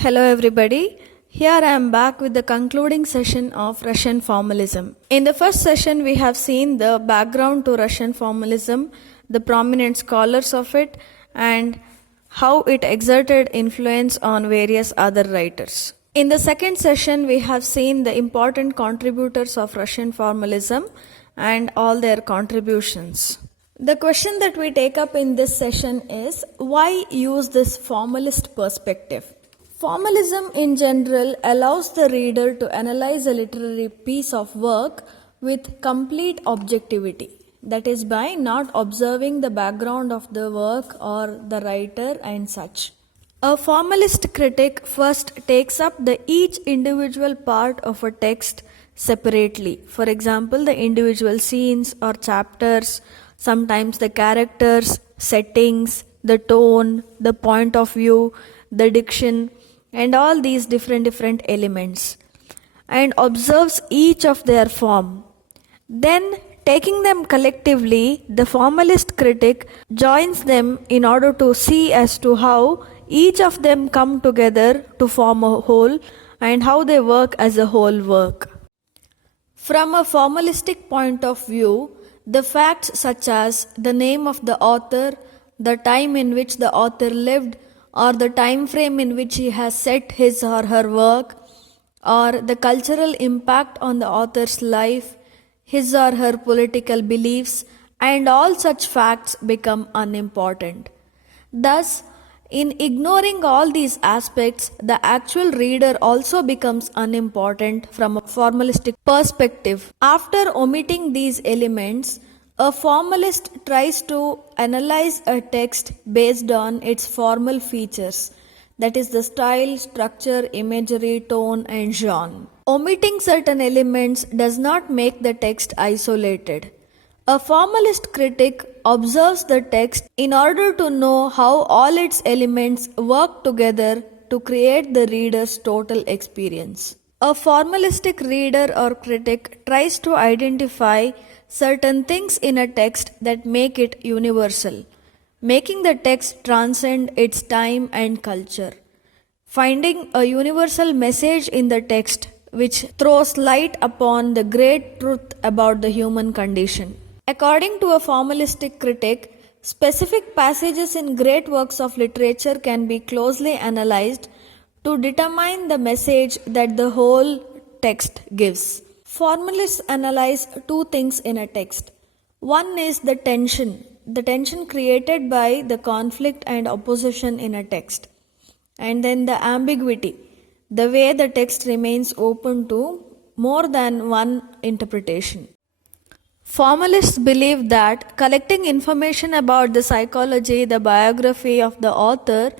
Hello everybody. Here I am back with the concluding session of Russian formalism. In the first session we have seen the background to Russian formalism, the prominent scholars of it, and how it exerted influence on various other writers. In the second session we have seen the important contributors of Russian formalism and all their contributions. The question that we take up in this session is, why use this formalist perspective? Formalism in general allows the reader to analyze a literary piece of work with complete objectivity, that is, by not observing the background of the work or the writer and such. A formalist critic first takes up each individual part of a text separately. For example, the individual scenes or chapters, sometimes the characters, settings, the tone, the point of view, the diction, and all these different elements, and observes each of their form. Then, taking them collectively, the formalist critic joins them in order to see as to how each of them come together to form a whole and how they work as a whole work. From a formalistic point of view, the facts such as the name of the author, the time in which the author lived, or the time frame in which he has set his or her work, or the cultural impact on the author's life, his or her political beliefs, and all such facts become unimportant. Thus, in ignoring all these aspects, the actual reader also becomes unimportant from a formalistic perspective. After omitting these elements, a formalist tries to analyze a text based on its formal features, that is, the style, structure, imagery, tone, and genre. Omitting certain elements does not make the text isolated. A formalist critic observes the text in order to know how all its elements work together to create the reader's total experience. A formalistic reader or critic tries to identify certain things in a text that make it universal, making the text transcend its time and culture, finding a universal message in the text which throws light upon the great truth about the human condition. According to a formalistic critic, specific passages in great works of literature can be closely analyzed to determine the message that the whole text gives. Formalists analyze two things in a text. One is the tension created by the conflict and opposition in a text. And then the ambiguity, the way the text remains open to more than one interpretation. Formalists believe that collecting information about the psychology, the biography of the author,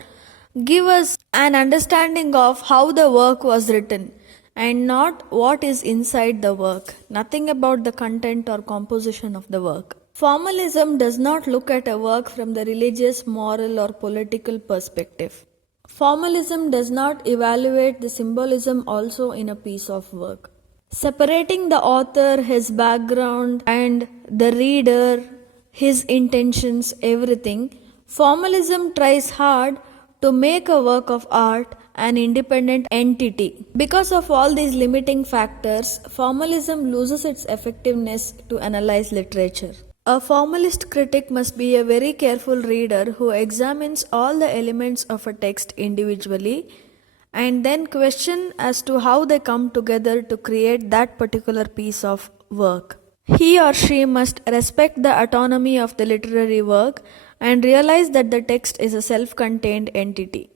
give us an understanding of how the work was written, and not what is inside the work, nothing about the content or composition of the work. Formalism does not look at a work from the religious, moral, or political perspective. Formalism does not evaluate the symbolism also in a piece of work. Separating the author, his background, and the reader, his intentions, everything, formalism tries hard to make a work of art an independent entity. Because of all these limiting factors, formalism loses its effectiveness to analyze literature. A formalist critic must be a very careful reader who examines all the elements of a text individually and then question as to how they come together to create that particular piece of work. He or she must respect the autonomy of the literary work and realize that the text is a self-contained entity.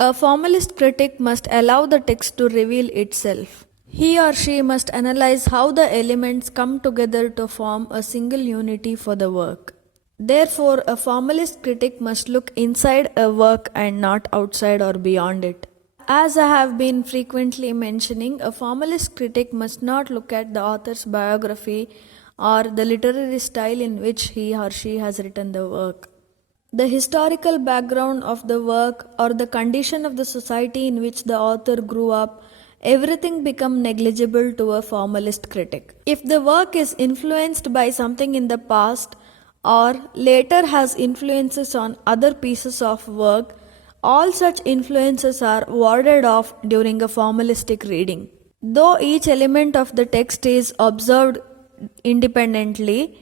A formalist critic must allow the text to reveal itself. He or she must analyze how the elements come together to form a single unity for the work. Therefore, a formalist critic must look inside a work and not outside or beyond it. As I have been frequently mentioning, a formalist critic must not look at the author's biography or the literary style in which he or she has written the work. The historical background of the work or the condition of the society in which the author grew up, everything becomes negligible to a formalist critic. If the work is influenced by something in the past or later has influences on other pieces of work, All such influences are warded off during a formalistic reading. Though each element of the text is observed independently,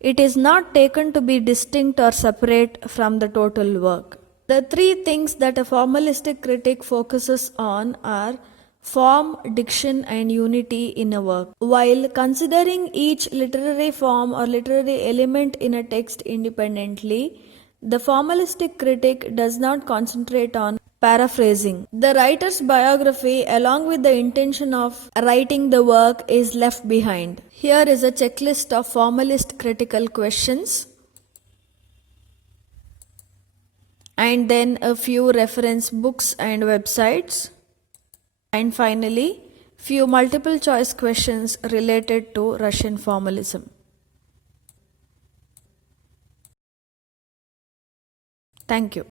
it is not taken to be distinct or separate from the total work. The three things that a formalistic critic focuses on are form, diction, and unity in a work. While considering each literary form or literary element in a text independently, the formalistic critic does not concentrate on paraphrasing. The writer's biography, along with the intention of writing the work, is left behind. Here is a checklist of formalist critical questions, and then a few reference books and websites, and finally few multiple choice questions related to Russian formalism. Thank you.